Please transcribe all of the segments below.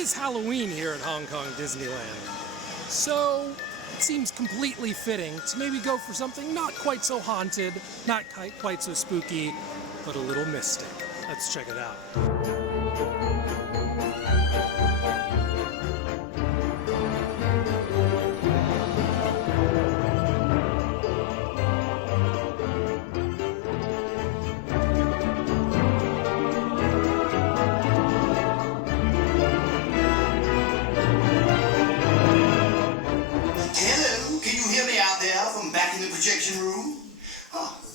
is Halloween here at Hong Kong Disneyland, so it seems completely fitting to maybe go for something not quite so haunted, not quite so spooky, but a little mystic. Let's check it out. Back in the projection room?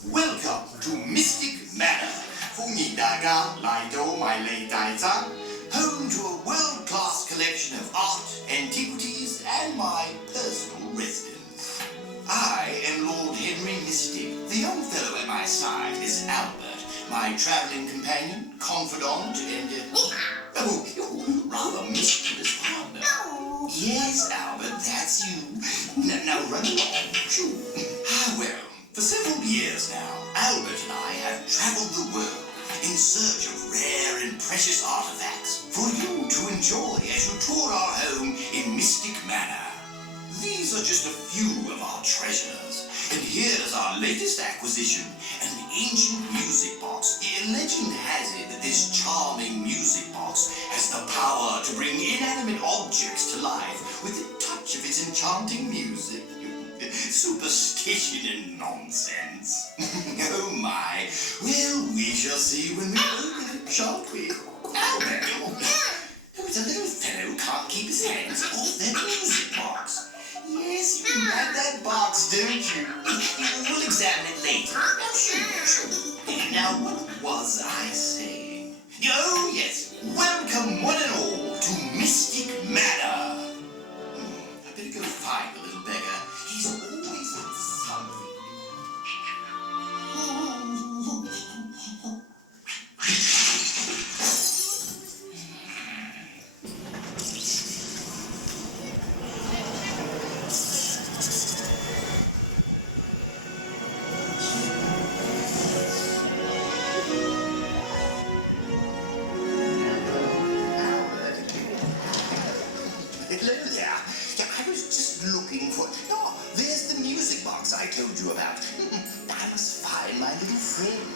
Welcome to Mystic Manor, Fungidaga Lido Maile Daiza, home to a world-class collection of art, antiquities, and my personal residence. I am Lord Henry Mystic. The young fellow at my side is Albert, my traveling companion, confidant, and rather mischievous partner. Yes, Albert, that's you. Now run along. Well, for several years now, Albert and I have traveled the world in search of rare and precious artifacts for you to enjoy as you tour our home in Mystic Manor. These are just a few of our treasures, and here's our latest acquisition, an ancient music box. Legend has it that this charming music box has the power to bring inanimate objects to life with the touch of its enchanting music. Superstition and nonsense. Oh my. Well, we shall see when we open it, shan't we? Albert! It's a little fellow who can't keep his hands off that music box. Yes, you like that box, don't you? We'll examine it later. Now, sure. Now, what was I saying? Oh, yes. Welcome, one and all, to Mystic Manor. I better go find the little beggar. He's always up to something. Hello there. I was just looking for... Oh, there's the music box I told you about. I must find my little friend.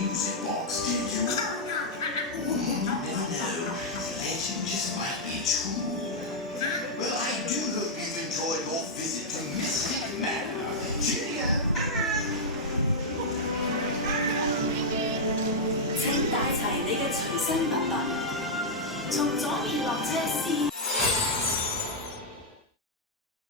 music box, did you? You never know. Legend just might be true. Well, I do hope you've enjoyed your visit to Mystic Manor. Cheerio! 請帶齊你嘅隨身物品，從左面落車先。